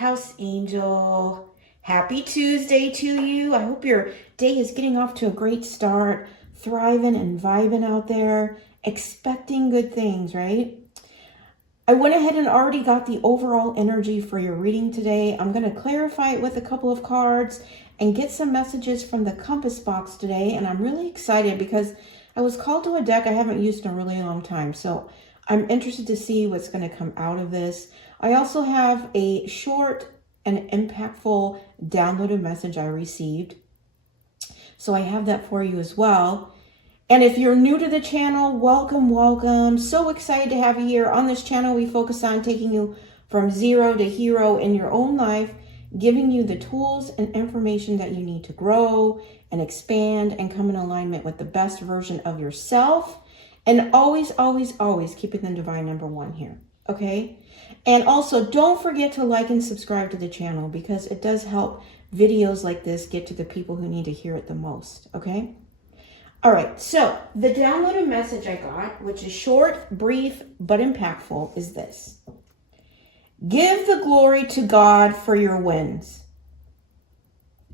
Lighthouse Angel. Happy Tuesday to you. I hope your day is getting off to a great start, thriving and vibing out there, expecting good things, right? I went ahead and already got the overall energy for your reading today. I'm going to clarify it with a couple of cards and get some messages from the compass box today. And I'm really excited because I was called to a deck I haven't used in a really long time. So I'm interested to see what's going to come out of this. I also have a short and impactful downloaded message I received. So I have that for you as well. And if you're new to the channel, welcome, welcome. So excited to have you here. On this channel, we focus on taking you from zero to hero in your own life, giving you the tools and information that you need to grow and expand and come in alignment with the best version of yourself. And always, always, always keeping the divine number one here. Okay? And also don't forget to like and subscribe to the channel because it does help videos like this get to the people who need to hear it the most. Okay? All right. So the downloaded message I got, which is short, brief, but impactful, is this. Give the glory to God for your wins.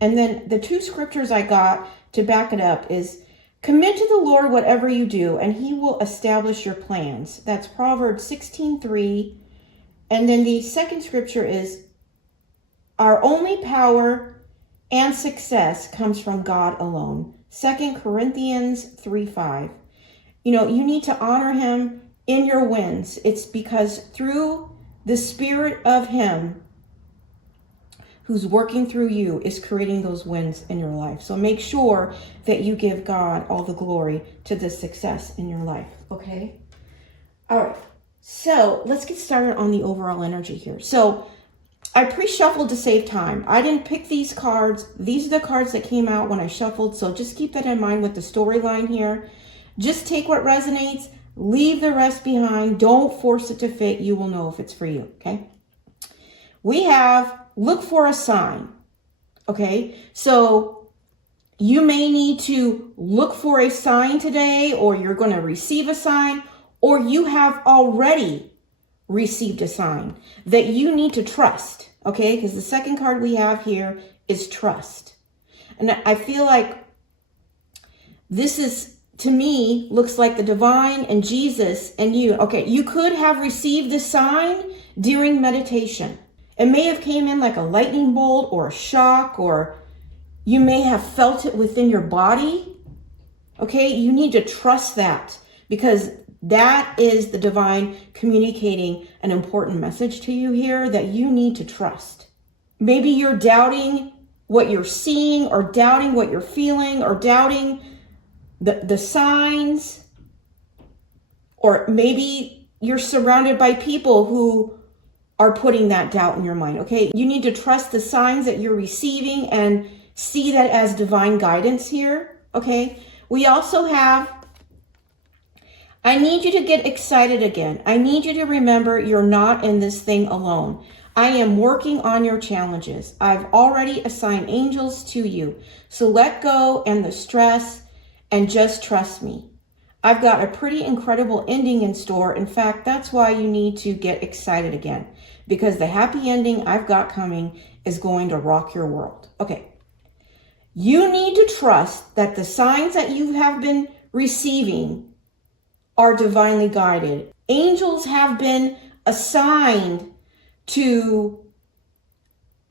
And then the two scriptures I got to back it up is commit to the Lord whatever you do, and he will establish your plans. That's Proverbs 16:3. And then the second scripture is our only power and success comes from God alone. 2 Corinthians 3:5. You know, you need to honor him in your wins. It's because through the spirit of him who's working through you is creating those wins in your life. So make sure that you give God all the glory to the success in your life. Okay? All right. So let's get started on the overall energy here. So I pre-shuffled to save time. I didn't pick these cards. These are the cards that came out when I shuffled. So just keep that in mind with the storyline here. Just take what resonates. Leave the rest behind. Don't force it to fit. You will know if it's for you. Okay? We have look for a sign. Okay? So you may need to look for a sign today, or you're going to receive a sign, or you have already received a sign that you need to trust, okay? Because the second card we have here is trust. And I feel like this is, to me, looks like the divine and Jesus and you. Okay, you could have received the sign during meditation. It may have came in like a lightning bolt or a shock, or you may have felt it within your body. Okay, you need to trust that because that is the divine communicating an important message to you here that you need to trust. Maybe you're doubting what you're seeing, or doubting what you're feeling, or doubting the signs, or maybe you're surrounded by people who are putting that doubt in your mind. Okay, you need to trust the signs that you're receiving and see that as divine guidance here. Okay, we also have I need you to get excited again. I need you to remember you're not in this thing alone. I am working on your challenges. I've already assigned angels to you. So let go and the stress and just trust me. I've got a pretty incredible ending in store. In fact, that's why you need to get excited again, because the happy ending I've got coming is going to rock your world. Okay. You need to trust that the signs that you have been receiving are divinely guided. Angels have been assigned to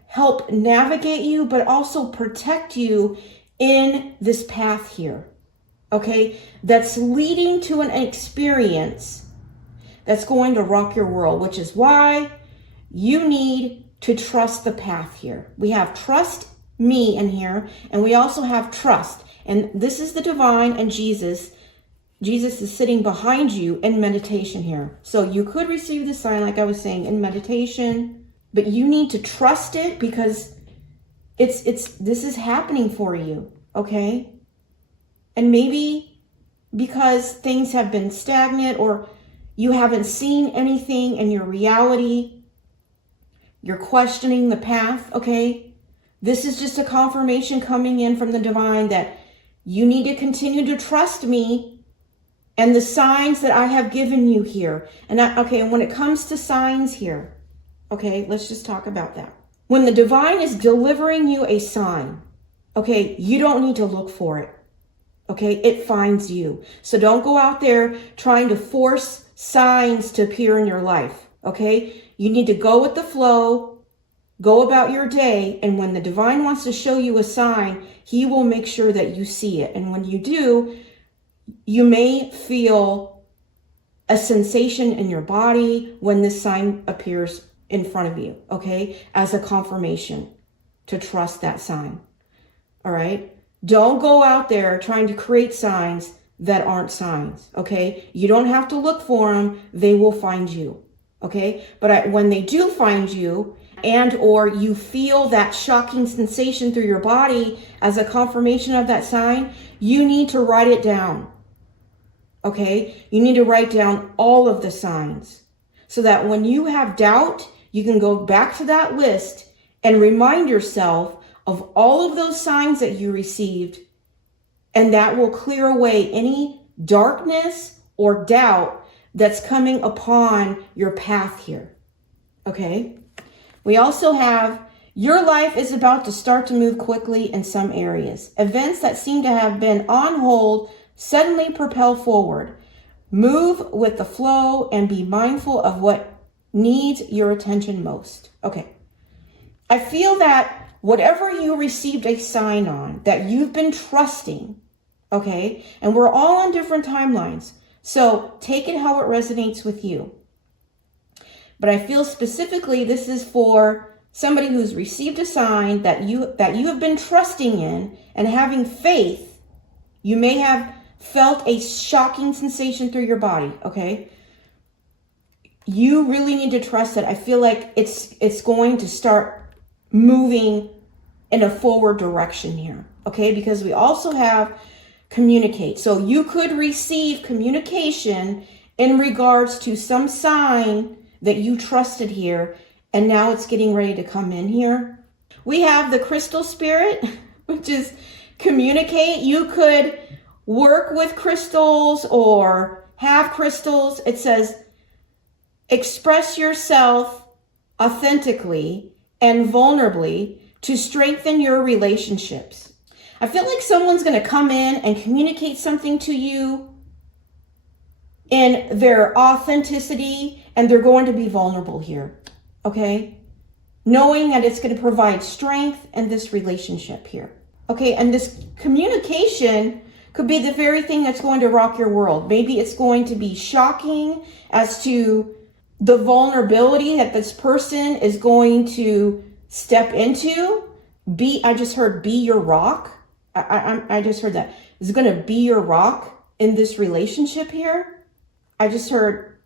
help navigate you, but also protect you in this path here. Okay? That's leading to an experience that's going to rock your world, which is why you need to trust the path here. We have trust me in here, and we also have trust. And this is the divine and Jesus. Jesus is sitting behind you in meditation here. So you could receive the sign, like I was saying, in meditation, but you need to trust it because this is happening for you, okay? And maybe because things have been stagnant or you haven't seen anything in your reality, you're questioning the path, okay? This is just a confirmation coming in from the divine that you need to continue to trust me and the signs that I have given you here. And and when it comes to signs here, okay, let's just talk about that. When the divine is delivering you a sign, okay, you don't need to look for it. Okay, it finds you. So don't go out there trying to force signs to appear in your life. Okay, you need to go with the flow, go about your day. And when the divine wants to show you a sign, he will make sure that you see it. And when you do, you may feel a sensation in your body when this sign appears in front of you. Okay, as a confirmation to trust that sign. All right. Don't go out there trying to create signs that aren't signs, okay? You don't have to look for them. They will find you, okay? But when they do find you and or you feel that shocking sensation through your body as a confirmation of that sign, you need to write it down, okay? You need to write down all of the signs so that when you have doubt, you can go back to that list and remind yourself of all of those signs that you received, and that will clear away any darkness or doubt that's coming upon your path here, okay? We also have, your life is about to start to move quickly in some areas. Events that seem to have been on hold suddenly propel forward. Move with the flow and be mindful of what needs your attention most. Okay, I feel that whatever you received a sign on that you've been trusting, okay, and we're all on different timelines, so take it how it resonates with you. But I feel specifically this is for somebody who's received a sign that you have been trusting in and having faith. You may have felt a shocking sensation through your body, okay? You really need to trust it. I feel like it's going to start moving in a forward direction here, okay? Because we also have communicate. So you could receive communication in regards to some sign that you trusted here, and now it's getting ready to come in here. We have the crystal spirit, which is communicate. You could work with crystals or have crystals. It says, express yourself authentically and vulnerably to strengthen your relationships. I feel like someone's going to come in and communicate something to you in their authenticity, and they're going to be vulnerable here, okay? Knowing that it's going to provide strength in this relationship here, okay? And this communication could be the very thing that's going to rock your world. Maybe it's going to be shocking as to the vulnerability that this person is going to step into. I just heard be your rock. I just heard that. It's going to be your rock in this relationship here. I just heard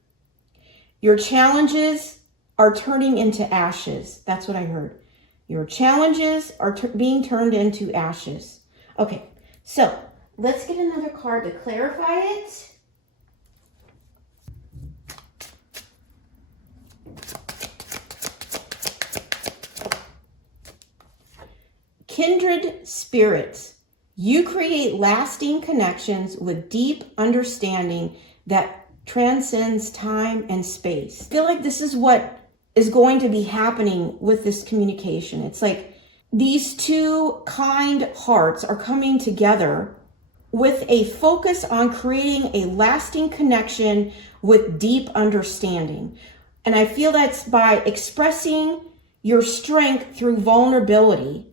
your challenges are turning into ashes. That's what I heard. Your challenges are being turned into ashes. Okay, so let's get another card to clarify it. Kindred spirits. You create lasting connections with deep understanding that transcends time and space. I feel like this is what is going to be happening with this communication. It's like these two kind hearts are coming together with a focus on creating a lasting connection with deep understanding. And I feel that's by expressing your strength through vulnerability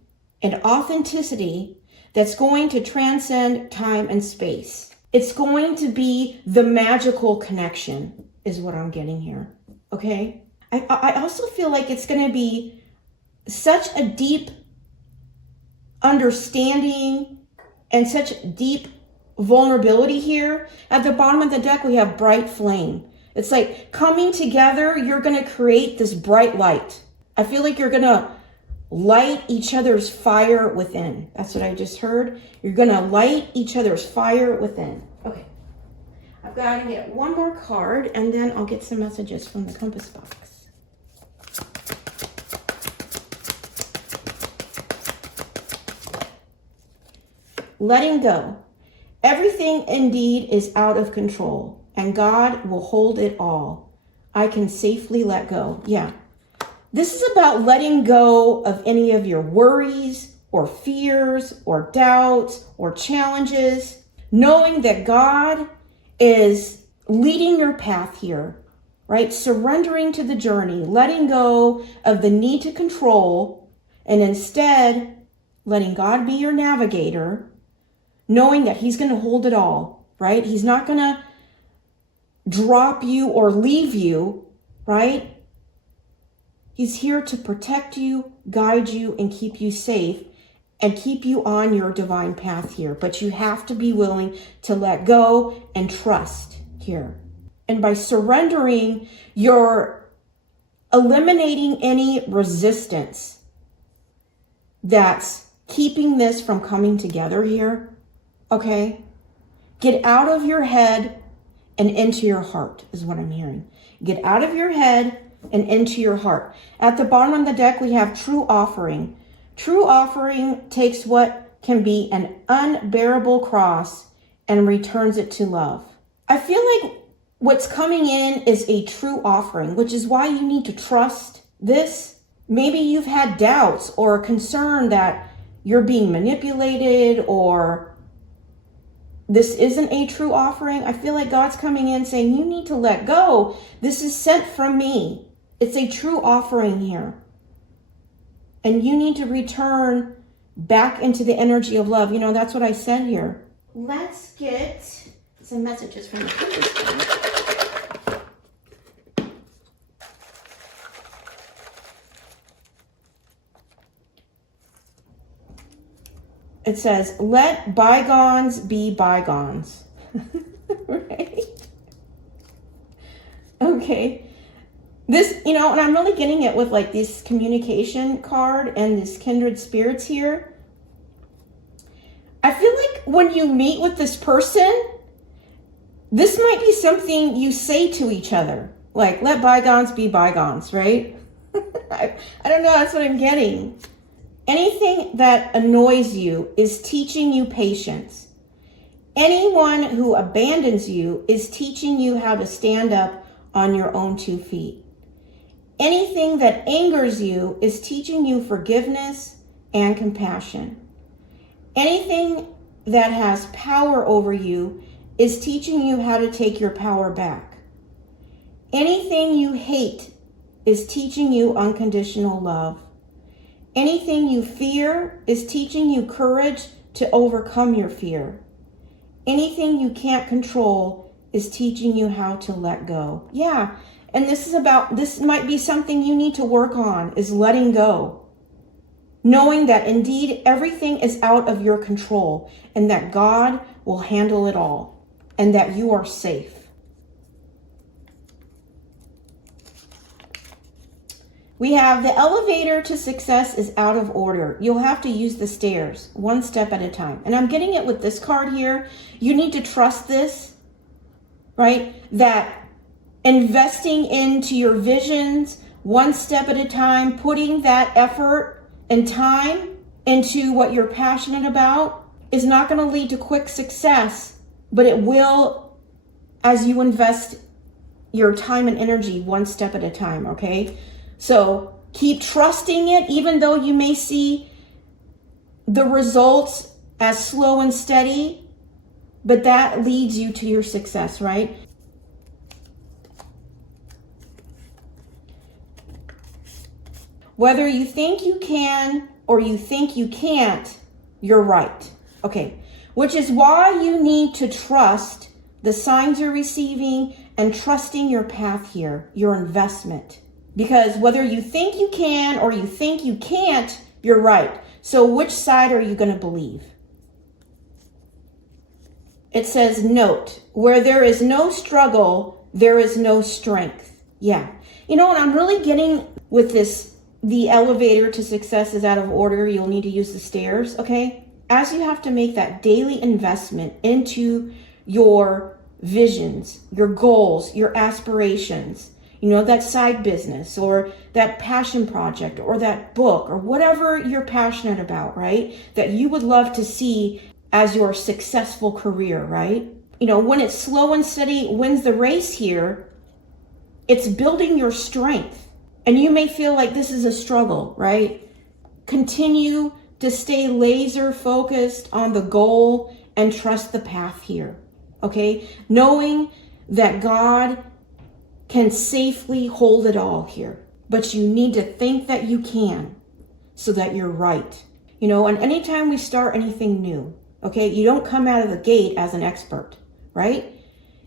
and authenticity that's going to transcend time and space. It's going to be the magical connection is what I'm getting here, okay? I also feel like it's going to be such a deep understanding and such deep vulnerability here. At the bottom of the deck, we have bright flame. It's like coming together, you're going to create this bright light. I feel like you're going to light each other's fire within. That's what I just heard. You're going to light each other's fire within. Okay. I've got to get one more card, and then I'll get some messages from the compass box. Letting go. Everything indeed is out of control, and God will hold it all. I can safely let go. Yeah. This is about letting go of any of your worries or fears or doubts or challenges, knowing that God is leading your path here, right? Surrendering to the journey, letting go of the need to control, and instead letting God be your navigator, knowing that he's going to hold it all, right? He's not going to drop you or leave you, right? He's here to protect you, guide you, and keep you safe and keep you on your divine path here. But you have to be willing to let go and trust here. And by surrendering, you're eliminating any resistance that's keeping this from coming together here. Okay? Get out of your head and into your heart is what I'm hearing. Get out of your head and into your heart. At the bottom of the deck, we have true offering. True offering takes what can be an unbearable cross and returns it to love. I feel like what's coming in is a true offering, which is why you need to trust this. Maybe you've had doubts or concern that you're being manipulated or this isn't a true offering. I feel like God's coming in saying, you need to let go. This is sent from me. It's a true offering here. And you need to return back into the energy of love. You know, that's what I said here. Let's get some messages from the previous one. It says, let bygones be bygones. Right? Okay. This, you know, and I'm really getting it with like this communication card and this kindred spirits here. I feel like when you meet with this person, this might be something you say to each other. Like, let bygones be bygones, right? I don't know, that's what I'm getting. Anything that annoys you is teaching you patience. Anyone who abandons you is teaching you how to stand up on your own 2 feet. Anything that angers you is teaching you forgiveness and compassion. Anything that has power over you is teaching you how to take your power back. Anything you hate is teaching you unconditional love. Anything you fear is teaching you courage to overcome your fear. Anything you can't control is teaching you how to let go. Yeah. And this might be something you need to work on, is letting go. Knowing that indeed everything is out of your control and that God will handle it all and that you are safe. We have the elevator to success is out of order. You'll have to use the stairs one step at a time. And I'm getting it with this card here. You need to trust this, right? That investing into your visions one step at a time, putting that effort and time into what you're passionate about is not going to lead to quick success, but it will as you invest your time and energy one step at a time, okay? So keep trusting it, even though you may see the results as slow and steady, but that leads you to your success, right? Whether you think you can or you think you can't, you're right. Okay, which is why you need to trust the signs you're receiving and trusting your path here, your investment. Because whether you think you can or you think you can't, you're right. So which side are you going to believe? It says, note, where there is no struggle, there is no strength. Yeah. You know what I'm really getting with this, the elevator to success is out of order. You'll need to use the stairs, okay? As you have to make that daily investment into your visions, your goals, your aspirations, you know, that side business or that passion project or that book or whatever you're passionate about, right? That you would love to see as your successful career, right? You know, when it's slow and steady wins the race here, it's building your strength And you may feel like this is a struggle, right? Continue to stay laser focused on the goal and trust the path here, okay? Knowing that God can safely hold it all here, but you need to think that you can so that you're right. You know, and anytime we start anything new, okay, you don't come out of the gate as an expert, right?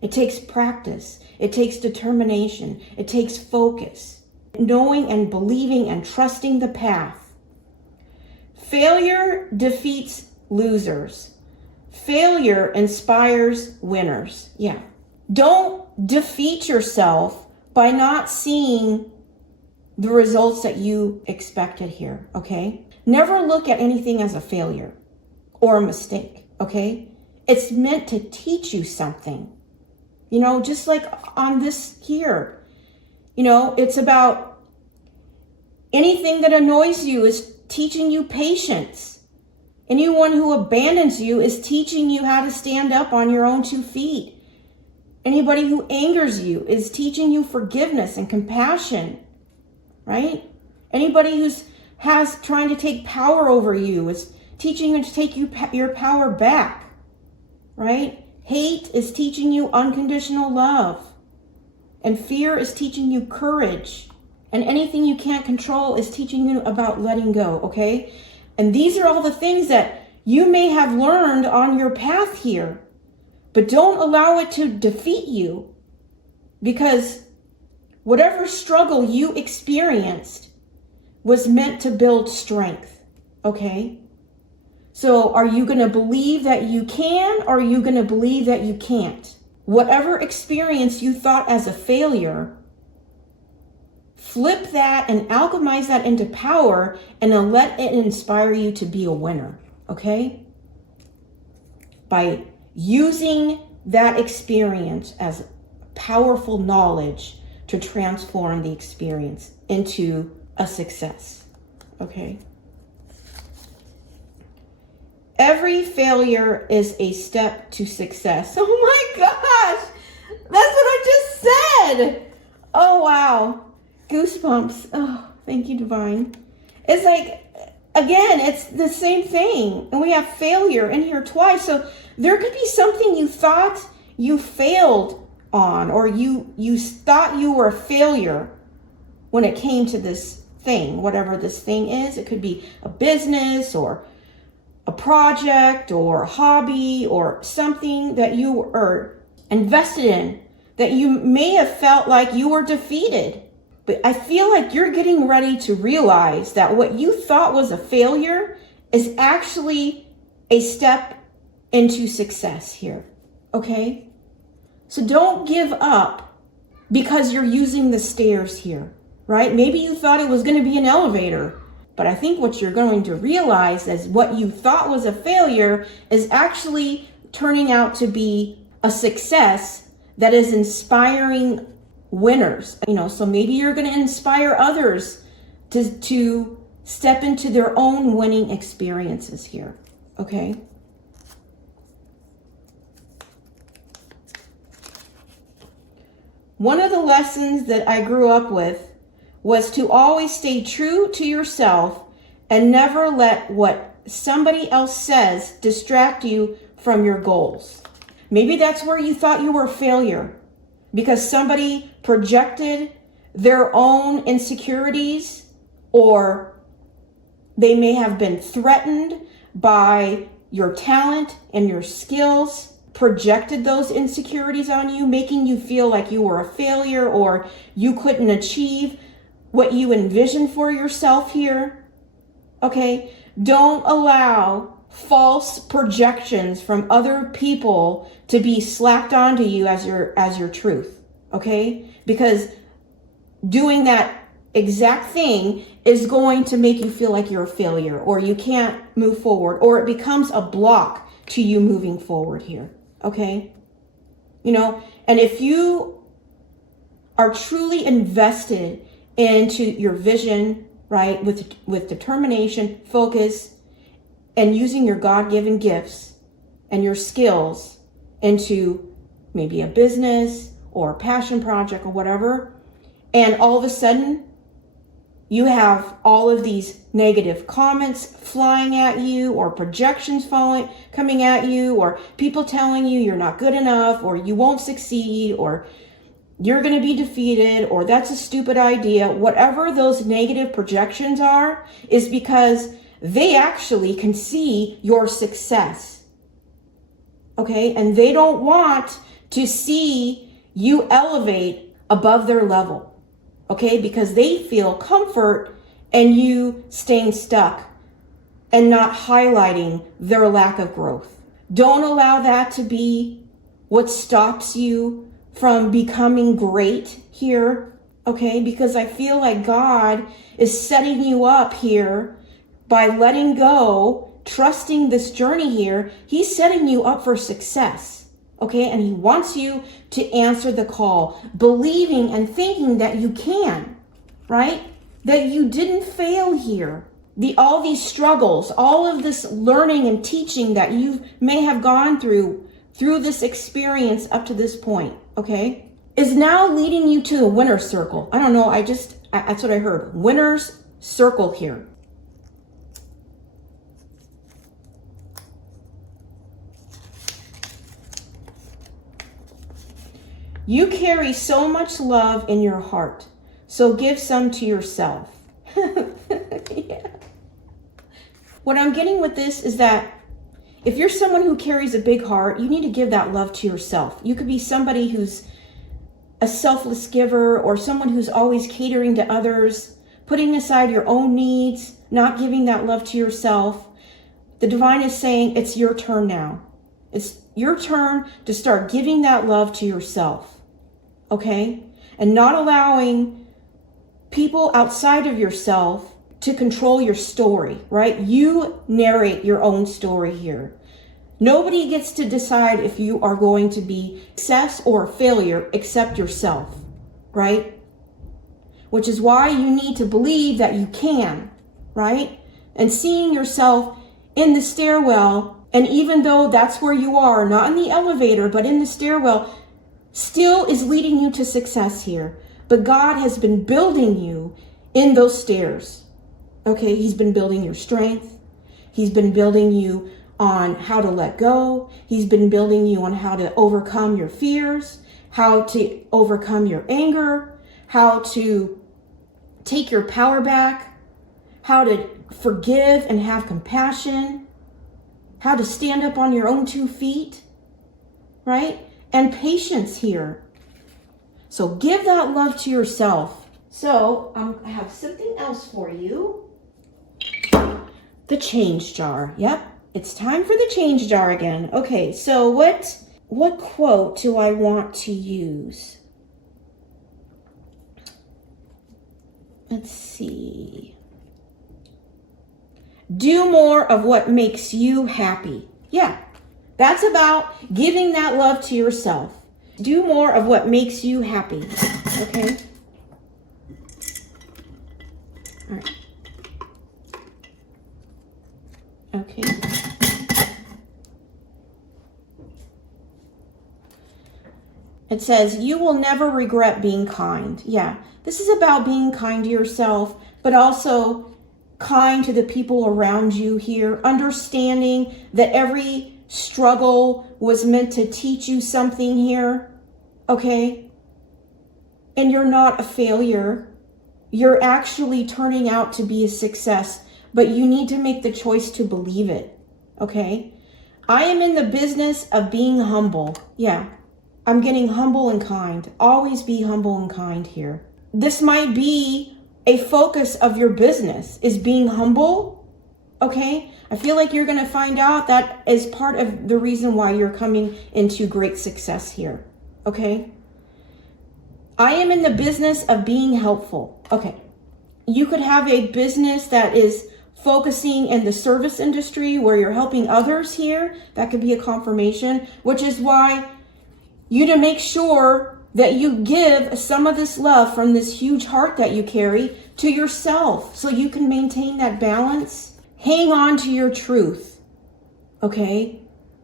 It takes practice. It takes determination. It takes focus. Knowing and believing and trusting the path. Failure defeats losers. Failure inspires winners. Yeah. Don't defeat yourself by not seeing the results that you expected here, okay? Never look at anything as a failure or a mistake, okay? It's meant to teach you something. You know, just like on this here, you know, it's about anything that annoys you is teaching you patience. Anyone who abandons you is teaching you how to stand up on your own 2 feet. Anybody who angers you is teaching you forgiveness and compassion, right? Anybody who's trying to take power over you is teaching you to take your power back, right? Hate is teaching you unconditional love. And fear is teaching you courage. And anything you can't control is teaching you about letting go, okay? And these are all the things that you may have learned on your path here. But don't allow it to defeat you, because whatever struggle you experienced was meant to build strength, okay? So are you going to believe that you can, or are you going to believe that you can't? Whatever experience you thought as a failure, flip that and alchemize that into power, and then let it inspire you to be a winner, okay? By using that experience as powerful knowledge to transform the experience into a success, okay? Every failure is a step to success. Oh my gosh, that's what I just said. Oh, wow. Goosebumps. Oh, thank you, Divine. It's like, again, it's the same thing. And we have failure in here twice. So there could be something you thought you failed on, or you thought you were a failure when it came to this thing, whatever this thing is. It could be a business or a project or a hobby or something that you are invested in that you may have felt like you were defeated. But I feel like you're getting ready to realize that what you thought was a failure is actually a step into success here, okay? So don't give up because you're using the stairs here, right? Maybe you thought it was going to be an elevator, but I think what you're going to realize is what you thought was a failure is actually turning out to be a success that is inspiring winners. You know, so maybe you're going to inspire others to step into their own winning experiences here, okay? One of the lessons that I grew up with was to always stay true to yourself and never let what somebody else says distract you from your goals. Maybe that's where you thought you were a failure because somebody projected their own insecurities, or they may have been threatened by your talent and your skills, projected those insecurities on you, making you feel like you were a failure or you couldn't achieve what you envisioned for yourself here. Okay? Don't allow false projections from other people to be slapped onto you as your truth. Okay? Because doing that exact thing is going to make you feel like you're a failure, or you can't move forward, or it becomes a block to you moving forward here. Okay? You know, and if you are truly invested into your vision, right, with determination, focus, and using your God-given gifts and your skills into maybe a business or a passion project or whatever, and all of a sudden You have all of these negative comments flying at you, or projections coming at you, or people telling you you're not good enough, or you won't succeed, or you're going to be defeated, or that's a stupid idea. Whatever those negative projections are, is because they actually can see your success. Okay? And they don't want to see you elevate above their level. Okay? Because they feel comfort in you staying stuck and not highlighting their lack of growth. Don't allow that to be what stops you from becoming great here. Okay? Because I feel like God is setting you up here by letting go, trusting this journey here. He's setting you up for success. Okay, and he wants you to answer the call, believing and thinking that you can, right? That you didn't fail here. All these struggles, all of this learning and teaching that you may have gone through this experience up to this point, okay, is now leading you to the winner's circle. I don't know, that's what I heard. Winner's circle here. You carry so much love in your heart, so give some to yourself. Yeah. What I'm getting with this is that if you're someone who carries a big heart, you need to give that love to yourself. You could be somebody who's a selfless giver, or someone who's always catering to others, putting aside your own needs, not giving that love to yourself. The divine is saying it's your turn now. It's your turn to start giving that love to yourself. Okay? And not allowing people outside of yourself to control your story, right? You narrate your own story here. Nobody gets to decide if you are going to be success or failure except yourself, right? Which is why you need to believe that you can, right? And seeing yourself in the stairwell, and even though that's where you are, not in the elevator, but in the stairwell, still is leading you to success here. But God has been building you in those stairs. Okay, he's been building your strength. He's been building you on how to let go. He's been building you on how to overcome your fears, how to overcome your anger, how to take your power back, how to forgive and have compassion, how to stand up on your own 2 feet, right? And patience here. So give that love to yourself. So I have something else for you. The change jar. Yep, it's time for the change jar again. Okay, so what quote do I want to use? Let's see. Do more of what makes you happy. Yeah, that's about giving that love to yourself. Do more of what makes you happy. Okay? All right. Okay. It says, you will never regret being kind. Yeah, this is about being kind to yourself, but also kind to the people around you here, understanding that every struggle was meant to teach you something here, okay? And you're not a failure. You're actually turning out to be a success, but you need to make the choice to believe it, okay? I am in the business of being humble. Yeah, I'm getting humble and kind. Always be humble and kind here. This might be a focus of your business, is being humble, okay? I feel like you're going to find out that is part of the reason why you're coming into great success here, okay? I am in the business of being helpful. Okay, you could have a business that is focusing in the service industry where you're helping others here. That could be a confirmation, which is why you to make sure that you give some of this love from this huge heart that you carry to yourself so you can maintain that balance. Hang on to your truth, okay?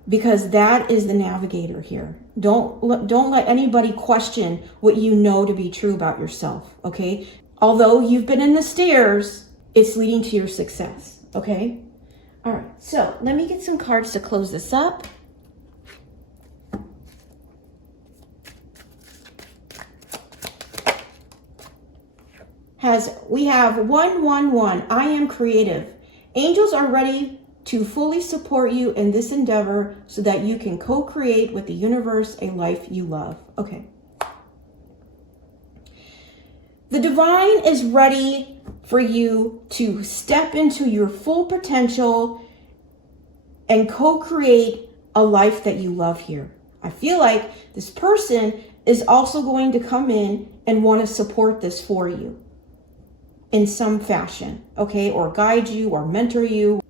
Because that is the navigator here. Don't let anybody question what you know to be true about yourself, okay? Although you've been in the stairs, it's leading to your success, okay? All right, so let me get some cards to close this up. We have 111, I am creative. Angels are ready to fully support you in this endeavor so that you can co-create with the universe a life you love. Okay. The divine is ready for you to step into your full potential and co-create a life that you love here. I feel like this person is also going to come in and want to support this for you in some fashion, okay? Or guide you or mentor you.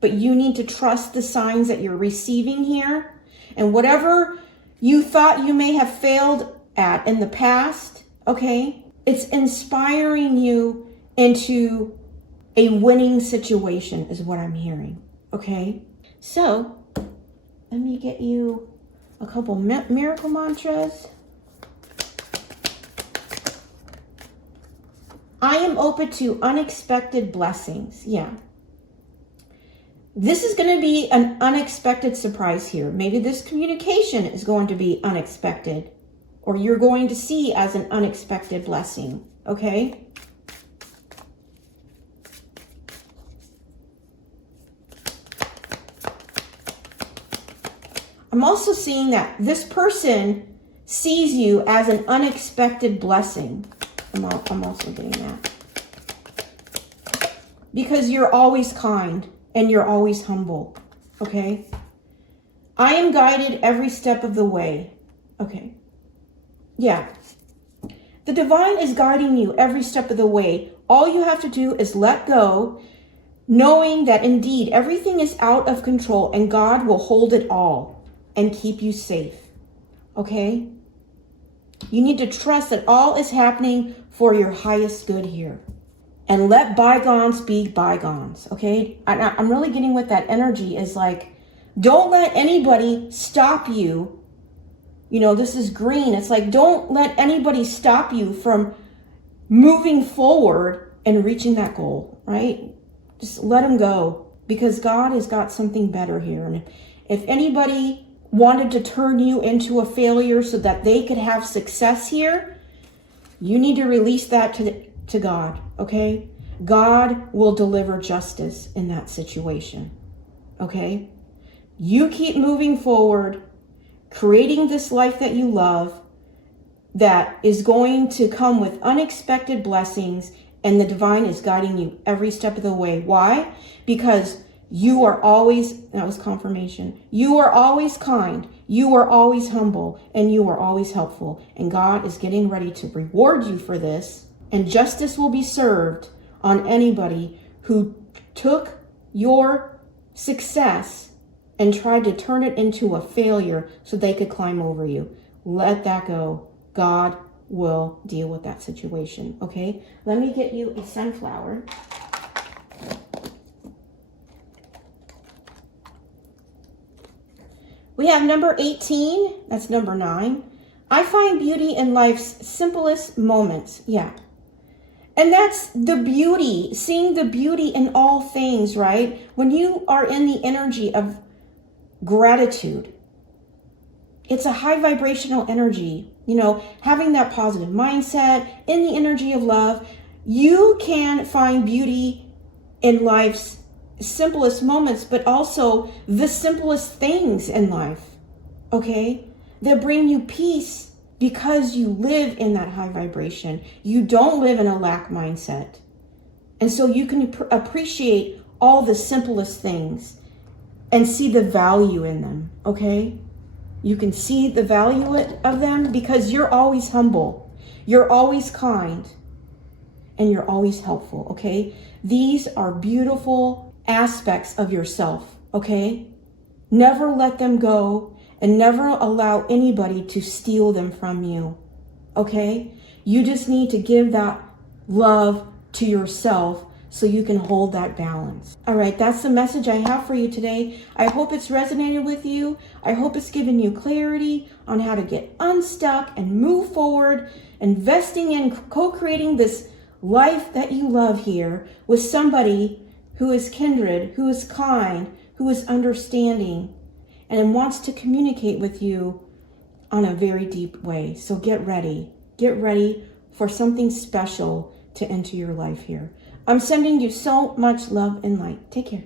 But you need to trust the signs that you're receiving here. And whatever you thought you may have failed at in the past, okay? It's inspiring you into a winning situation is what I'm hearing, okay? So, let me get you a couple miracle mantras. I am open to unexpected blessings. Yeah. This is going to be an unexpected surprise here. Maybe this communication is going to be unexpected, or you're going to see as an unexpected blessing, okay? I'm also seeing that this person sees you as an unexpected blessing. I'm also getting that. Because you're always kind and you're always humble, okay? I am guided every step of the way, okay? Yeah. The divine is guiding you every step of the way. All you have to do is let go, knowing that indeed everything is out of control and God will hold it all and keep you safe, okay? You need to trust that all is happening for your highest good here. And let bygones be bygones, okay? I'm really getting what that energy is like. Don't let anybody stop you. You know, this is green. It's like, don't let anybody stop you from moving forward and reaching that goal, right? Just let them go, because God has got something better here. And if anybody wanted to turn you into a failure so that they could have success here, you need to release that to God, okay? God will deliver justice in that situation, okay? You keep moving forward, creating this life that you love that is going to come with unexpected blessings, and the divine is guiding you every step of the way. Why? Because you are always, that was confirmation, you are always kind, you are always humble, and you are always helpful. And God is getting ready to reward you for this, and justice will be served on anybody who took your success and tried to turn it into a failure so they could climb over you. Let that go. God will deal with that situation, okay? Let me get you a sunflower. We have number 18, that's number 9. I find beauty in life's simplest moments. Yeah. And that's the beauty, seeing the beauty in all things, right? When you are in the energy of gratitude, it's a high vibrational energy, you know, having that positive mindset in the energy of love. You can find beauty in life's simplest moments, but also the simplest things in life, okay, that bring you peace because you live in that high vibration. You don't live in a lack mindset. And so you can appreciate all the simplest things and see the value in them, okay? You can see the value of them because you're always humble, you're always kind, and you're always helpful, okay? These are beautiful aspects of yourself, okay? Never let them go and never allow anybody to steal them from you, okay? You just need to give that love to yourself so you can hold that balance. All right, that's the message I have for you today. I hope it's resonated with you. I hope it's given you clarity on how to get unstuck and move forward, investing in co-creating this life that you love here with somebody who is kindred, who is kind, who is understanding, and wants to communicate with you on a very deep way. So get ready. Get ready for something special to enter your life here. I'm sending you so much love and light. Take care.